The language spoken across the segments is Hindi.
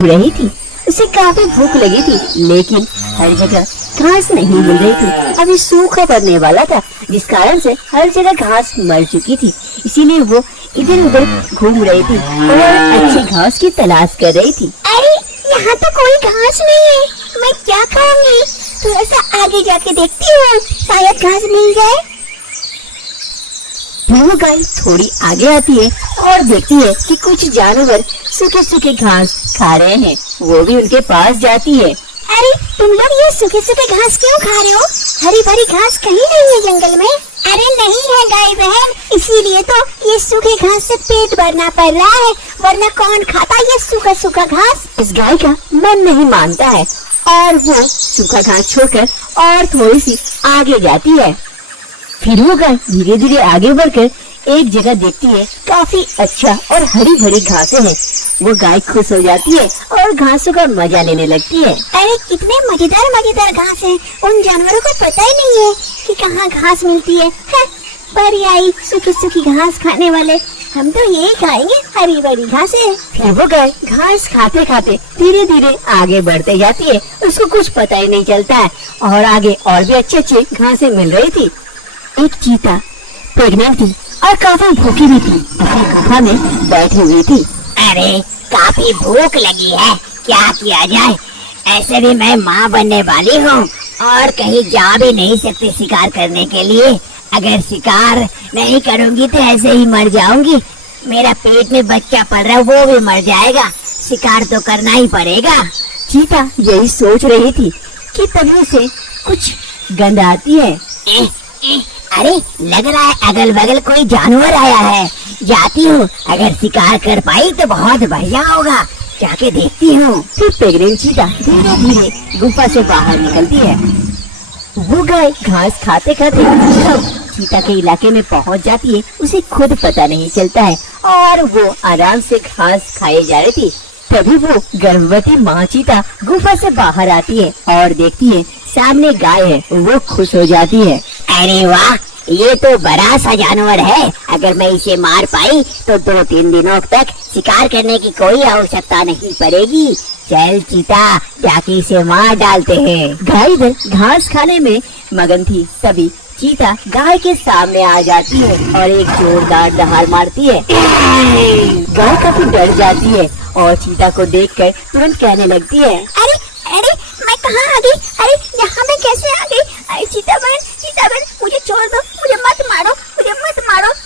रही थी। उसे काफी भूख लगी थी, लेकिन हर जगह घास नहीं मिल रही थी। अभी सूखा पड़ने वाला था, जिस कारण से हर जगह घास मर चुकी थी। इसीलिए वो इधर उधर घूम रही थी और अच्छी घास की तलाश कर रही थी। अरे यहाँ तो कोई घास नहीं है, मैं क्या खाऊंगी? थोड़ा सा आगे जाके देखती हूँ, शायद घास मिल जाए। वो गाय थोड़ी आगे आती है और देखती है कि कुछ जानवर सूखे सूखे घास खा रहे हैं। वो भी उनके पास जाती है। अरे तुम लोग ये सूखे सूखे घास क्यों खा रहे हो? हरी भरी घास कहीं नहीं है जंगल में। अरे नहीं है गाय बहन, इसीलिए तो ये सूखे घास से पेट भरना पड़ रहा है, वरना कौन खाता ये सूखा सूखा घास? इस गाय का मन नहीं मानता है और वो सूखा घास छोड़कर और थोड़ी सी आगे जाती है। फिर वो गाय धीरे धीरे आगे बढ़कर एक जगह देखती है, काफी अच्छा और हरी भरी घासें हैं। वो गाय खुश हो जाती है और घासों का मजा लेने लगती है। अरे कितने मजेदार मजेदार घास हैं, उन जानवरों को पता ही नहीं है कि कहाँ घास मिलती है। पर आई सूखी सूखी घास खाने वाले, हम तो यही खाएंगे, हरी भरी घासें। फिर वो गाय घास खाते खाते धीरे धीरे आगे बढ़ते जाती है। उसको कुछ पता ही नहीं चलता है और आगे और भी अच्छी अच्छी घासें मिल रही थी। एक चीता प्रेग्नेंट थी और काफी भूखी भी थी, अपनी गुफा में बैठी हुई थी। अरे काफी भूख लगी है, क्या किया जाए? ऐसे भी मैं माँ बनने वाली हूँ और कहीं जा भी नहीं सकती शिकार करने के लिए। अगर शिकार नहीं करूँगी तो ऐसे ही मर जाऊंगी। मेरा पेट में बच्चा पल रहा है, वो भी मर जाएगा। शिकार तो करना ही पड़ेगा। चीता यही सोच रही थी कि तभी से कुछ गंध आती है। अरे लग रहा है अगल बगल कोई जानवर आया है, जाती हूँ। अगर शिकार कर पाई तो बहुत बढ़िया होगा, जाके देखती हूँ। फिर प्रेग्नेंट चीता धीरे धीरे गुफा से बाहर निकलती है। वो गाय घास खाते खाते जब चीता के इलाके में पहुंच जाती है, उसे खुद पता नहीं चलता है और वो आराम से घास खाए जा रही थी। तभी वो गर्भवती माँ चीता गुफा से बाहर आती है और देखती है सामने गाय है। वो खुश हो जाती है। अरे वाह, ये तो बड़ा सा जानवर है। अगर मैं इसे मार पाई तो 2-3 दिनों तक शिकार करने की कोई आवश्यकता नहीं पड़ेगी। चल चीता, जाके इसे मार डालते हैं। गाय इधर घास खाने में मगन थी, तभी चीता गाय के सामने आ जाती है और एक जोरदार दहाड़ मारती है। गाय काफी डर जाती है और चीता को देखकर तुरंत कहने लगती है, अरे अरे मैं कहाँ आ गई? अरे यहाँ मैं कैसे आ गई? अरे चीता बहन मुझे छोड़ दो, मुझे मत मारो,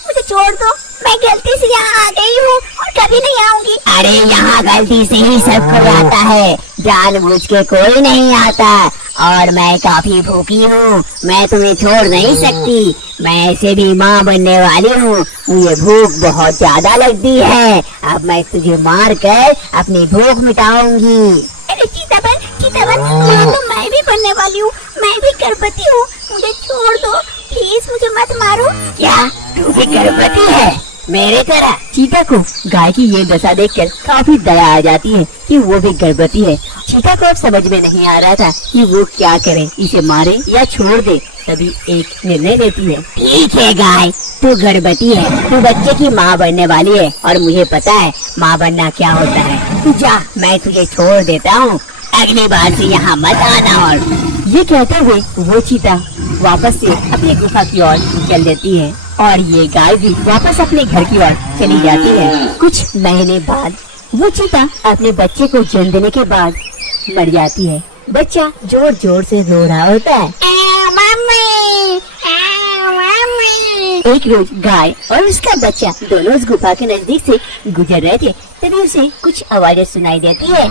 मुझे छोड़ दो। मैं गलती से यहाँ आ गई हूँ और कभी नहीं आऊंगी। अरे यहाँ गलती से ही सब कोई आता है, जानबूझ के कोई नहीं आता। और मैं काफी भूखी हूँ, मैं तुम्हें छोड़ नहीं सकती। मैं ऐसे भी माँ बनने वाली हूँ, मुझे भूख बहुत ज्यादा लगती है। अब मैं तुझे मार कर अपनी भूख मिटाऊंगी। अरे चीता बहन माँ तो मैं भी बनने वाली हूँ, मैं भी गर्भवती हूँ, मुझे छोड़ दो प्लीज, मुझे मत मारो। क्या तू भी गर्भवती है मेरे तरह? चीता को गाय की ये दशा देखकर काफी दया आ जाती है कि वो भी गर्भवती है। चीता को अब समझ में नहीं आ रहा था कि वो क्या करे, इसे मारे या छोड़ दे। तभी एक निर्णय लेती है। ठीक है गाय, तू गर्भवती है, तू बच्चे की माँ बनने वाली है और मुझे पता है माँ बनना क्या होता है। तू जा, मैं तुझे छोड़ देता हूँ, अगली बार से यहाँ मत आना। और ये कहते हुए वो चीता वापस से अपनी गुफा की ओर चल देती है और ये गाय भी वापस अपने घर की ओर चली जाती है। कुछ महीने बाद वो चीता अपने बच्चे को जन्म देने के बाद मर जाती है। बच्चा जोर जोर से रो रहा होता है। एक रोज गाय और उसका बच्चा दोनों उस गुफा के नजदीक से गुजर रहे थे, तभी उसे कुछ आवाजें सुनाई देती है।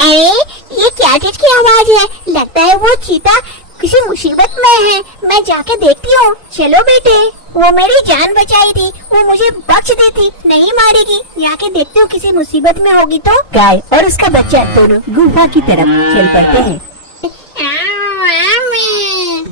अरे ये क्या चीज की आवाज है? लगता है वो चीता किसी मुसीबत में है, मैं जाके देखती हूँ। चलो बेटे, वो मेरी जान बचाई थी, वो मुझे बख्श देती, नहीं मारेगी। जाके देखती हूँ किसी मुसीबत में होगी तो। गाय और उसका बच्चा दोनों गुफा की तरफ चल पड़ते हैं।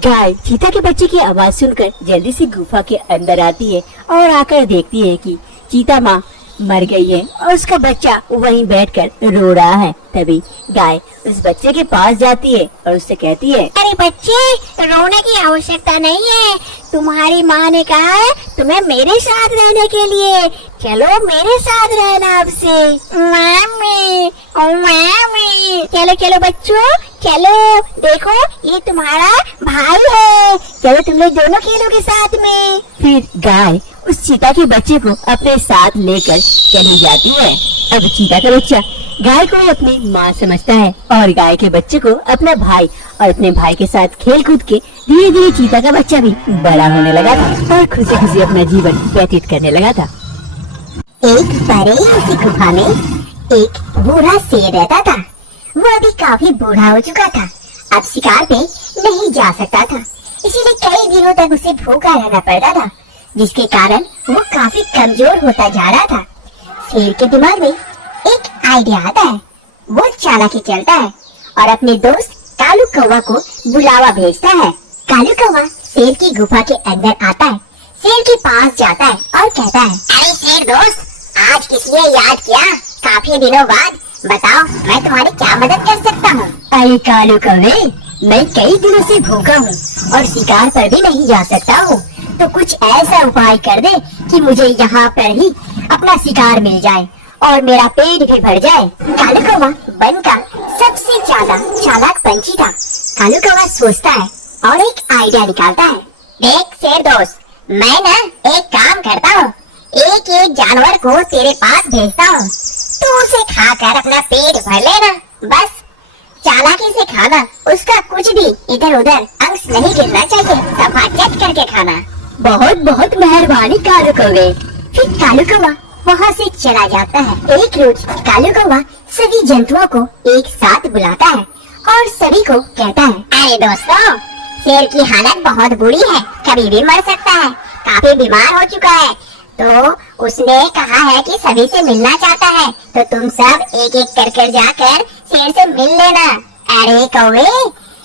गाय चीता के बच्चे की आवाज सुनकर जल्दी से गुफा के अंदर आती है और आकर देखती है कि चीता माँ मर गई है और उसका बच्चा वहीं बैठकर रो रहा है। तभी गाय उस बच्चे के पास जाती है और उससे कहती है, अरे बच्चे, रोने की आवश्यकता नहीं है। तुम्हारी माँ ने कहा है तुम्हें मेरे साथ रहने के लिए। चलो मेरे साथ रहना अब से। मामी, ओ मामी, चलो चलो बच्चों, चलो। देखो ये तुम्हारा भाई है। चलो तुम लोग दोनों खेलोगे साथ में। फिर गाय उस चीता के बच्चे को अपने साथ लेकर चली जाती है। अब चीता का बच्चा गाय को अपनी माँ समझता है और गाय के बच्चे को अपना भाई, और अपने भाई के साथ खेल कूद के धीरे धीरे चीता का बच्चा भी बड़ा होने लगा था और खुशी खुशी अपना जीवन व्यतीत करने लगा था। एक बड़े सी गुफा में एक बूढ़ा शेर रहता था। वो अभी काफी बूढ़ा हो चुका था। अब शिकार पे नहीं जा सकता था, इसीलिए कई दिनों तक उसे भूखा रहना पड़ता था, जिसके कारण वो काफी कमजोर होता जा रहा था। शेर के दिमाग में एक आइडिया आता है। वो चालाकी चलता है और अपने दोस्त कालू कौवा को बुलावा भेजता है। कालू कौवा शेर की गुफा के अंदर आता है, शेर के पास जाता है और कहता है, अरे शेर दोस्त, आज किसने याद किया? काफी दिनों बाद, बताओ मैं तुम्हारी क्या मदद कर सकता हूँ? अरे कालू कौवे, मैं कई दिनों से भूखा हूँ और शिकार पर भी नहीं जा सकता हूँ, तो कुछ ऐसा उपाय कर दे कि मुझे यहाँ पर ही अपना शिकार मिल जाए और मेरा पेट भी भर जाए। कालू कौवा वन का सबसे ज्यादा चालाक पंछी था। कालू कौवा सोचता है और एक आइडिया निकालता है। देख शेर दोस्त, मैं ना एक काम करता हूँ, एक एक जानवर को तेरे पास भेजता हूँ, तू उसे खाकर अपना पेट भर लेना। बस चालाकी से खाना, उसका कुछ भी इधर उधर अंश नहीं गिरना चाहिए, सफा चट करके खाना। बहुत बहुत मेहरबानी कालू कौवे। फिर कालू कौवा वहाँ से चला जाता है। एक रोज कालू कौवा सभी जंतुओं को एक साथ बुलाता है और सभी को कहता है, अरे दोस्तों, शेर की हालत बहुत बुरी है, कभी भी मर सकता है, काफी बीमार हो चुका है, तो उसने कहा है कि सभी से मिलना चाहता है, तो तुम सब एक एक कर जाकर शेर से मिल लेना। अरे कौवे,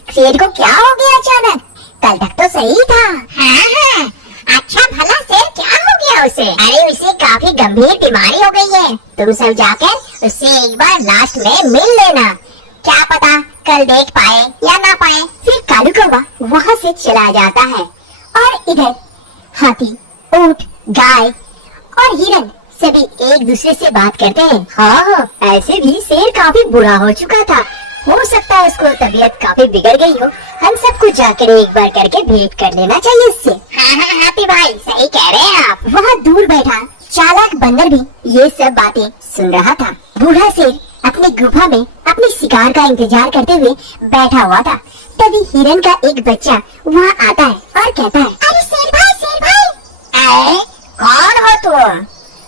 शेर को क्या हो गया अचानक? कल तक तो सही था। हाँ, अच्छा भला शेर क्या हो गया उसे? अरे उसे काफी गंभीर बीमारी हो गई है, तुम सब जाकर उससे एक बार लास्ट में मिल लेना, क्या पता कल देख पाए या ना पाए। फिर कालू कौवा वहाँ से चला जाता है और इधर हाथी, ऊंट, गाय और हिरन सभी एक दूसरे से बात करते हैं। हाँ, ऐसे भी शेर काफी बुरा हो चुका था, हो सकता है उसको तबीयत काफी बिगड़ गई हो, हम सबको जाकर एक बार करके भेंट कर लेना चाहिए इससे। हाँ, हाथी भाई सही कह रहे हैं आप। वहाँ दूर बैठा चालाक बंदर भी ये सब बातें सुन रहा था। बूढ़ा शेर अपनी गुफा में अपने शिकार का इंतजार करते हुए बैठा हुआ था। तभी हिरन का एक बच्चा वहाँ आता है और कहता है, अरे शेर भाई, शेर भाई। अरे कौन हो तुम?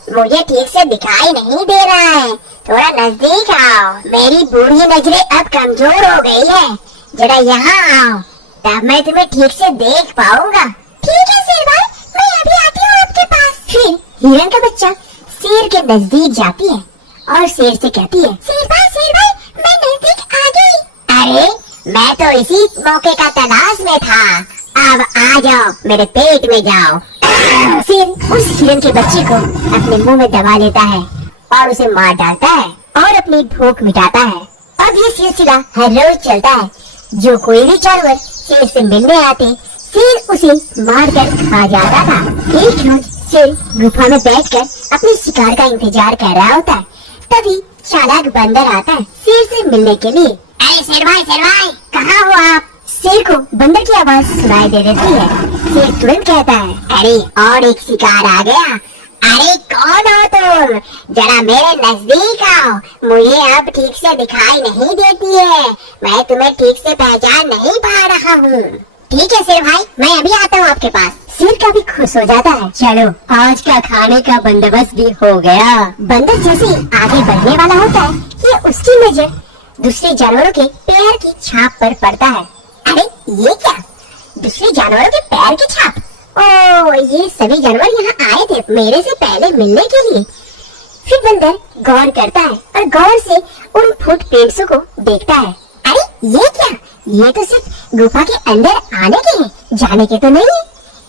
मुझे ठीक से दिखाई नहीं दे रहा है, थोड़ा नजदीक आओ। मेरी बूढ़ी नजरें अब कमजोर हो गई है, जरा यहाँ आओ, तब मैं तुम्हें ठीक से देख पाऊंगा। ठीक है शेर भाई, मैं अभी आती हूँ आपके पास। फिर हिरन का बच्चा शेर के नजदीक जाती है और शेर से कहती है, शेर भाई, मैं नजदीक आ गई। अरे मैं तो इसी मौके का तलाश में था, अब आ जाओ, मेरे पेट में जाओ। शेर उस हिरन के बच्चे को अपने मुंह में दबा लेता है और उसे मार डालता है और अपनी भूख मिटाता है। अब ये सिलसिला हर रोज चलता है। जो कोई भी जानवर शेर से मिलने आते, शेर उसे मार कर खा जाता था। एक रोज शेर गुफा में बैठकर अपने शिकार का इंतजार कर रहा होता है। तभी चालाक बंदर आता है शेर से मिलने के लिए। अरे शेर भाई, कहाँ हो आप? शेर को बंदर की आवाज सुनाई दे देती है। शेर तुरंत कहता है, अरे और एक शिकार आ गया। अरे कौन हो तुम? जरा मेरे नजदीक आओ, मुझे अब ठीक से दिखाई नहीं देती है, मैं तुम्हें ठीक से पहचान नहीं पा रहा हूँ। ठीक है शेर भाई, मैं अभी आता हूँ आपके पास। शेर काफी खुश हो जाता है। चलो आज का खाने का बंदोबस्त भी हो गया। बंदर जैसे आगे बढ़ने वाला होता है कि उसकी नजर दूसरे जानवरों के पैर की छाप पर पड़ता है। अरे ये क्या? दूसरे जानवरों के पैर की छाप? ओह, ये सभी जानवर यहाँ आए थे मेरे से पहले मिलने के लिए। फिर बंदर गौर करता है और गौर से उन फुटप्रिंट्स को देखता है। अरे ये क्या? ये तो सिर्फ गुफा के अंदर आने के हैं, जाने के तो नहीं।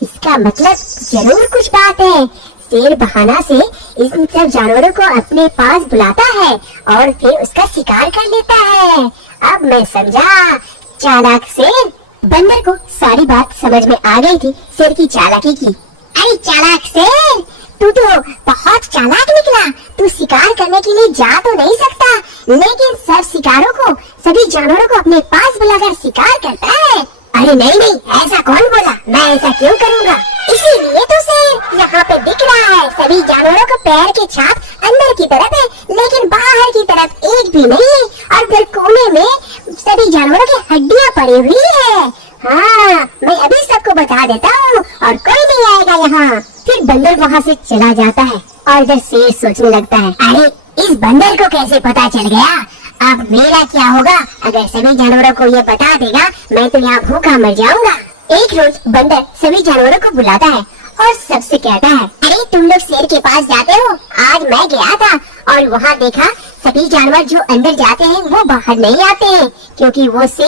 इसका मतलब जरूर कुछ बात है। शेर बहाना से इन सब जानवरों को अपने पास बुलाता है और फिर उसका शिकार कर लेता है। अब मैं समझा, चालाक शेर। बंदर को सारी बात समझ में आ गई थी शेर की चालाकी की। अरे चालाक शेर, तू तो बहुत चालाक निकला। तू शिकार करने के लिए जा तो नहीं सकता, लेकिन सब शिकारों को, सभी जानवरों को अपने पास बुलाकर शिकार करता है। अरे नहीं नहीं, ऐसा कौन बोला? मैं ऐसा क्यों करूँगा? इसीलिए तो शेर यहाँ पे दिख रहा है। सभी जानवरों को पैर के छाप अंदर की तरफ है, लेकिन बाहर की तरफ एक भी नहीं है। और उधर कोने में सभी जानवरों की हड्डियाँ पड़ी हुई है। हाँ, मैं अभी सबको बता देता हूँ और कोई नहीं आएगा यहाँ। फिर बंदर वहाँ से चला जाता है और इधर शेर सोचने लगता है, अरे इस बंदर को कैसे पता चल गया? अब मेरा क्या होगा अगर सभी जानवरों को ये बता देगा? मैं तो यहाँ भूखा मर जाऊंगा। एक रोज बंदर सभी जानवरों को बुलाता है और सबसे कहता है, अरे तुम लोग शेर के पास जाते हो? आज मैं गया था और वहाँ देखा सभी जानवर जो अंदर जाते हैं वो बाहर नहीं आते हैं, क्योंकि वो शेर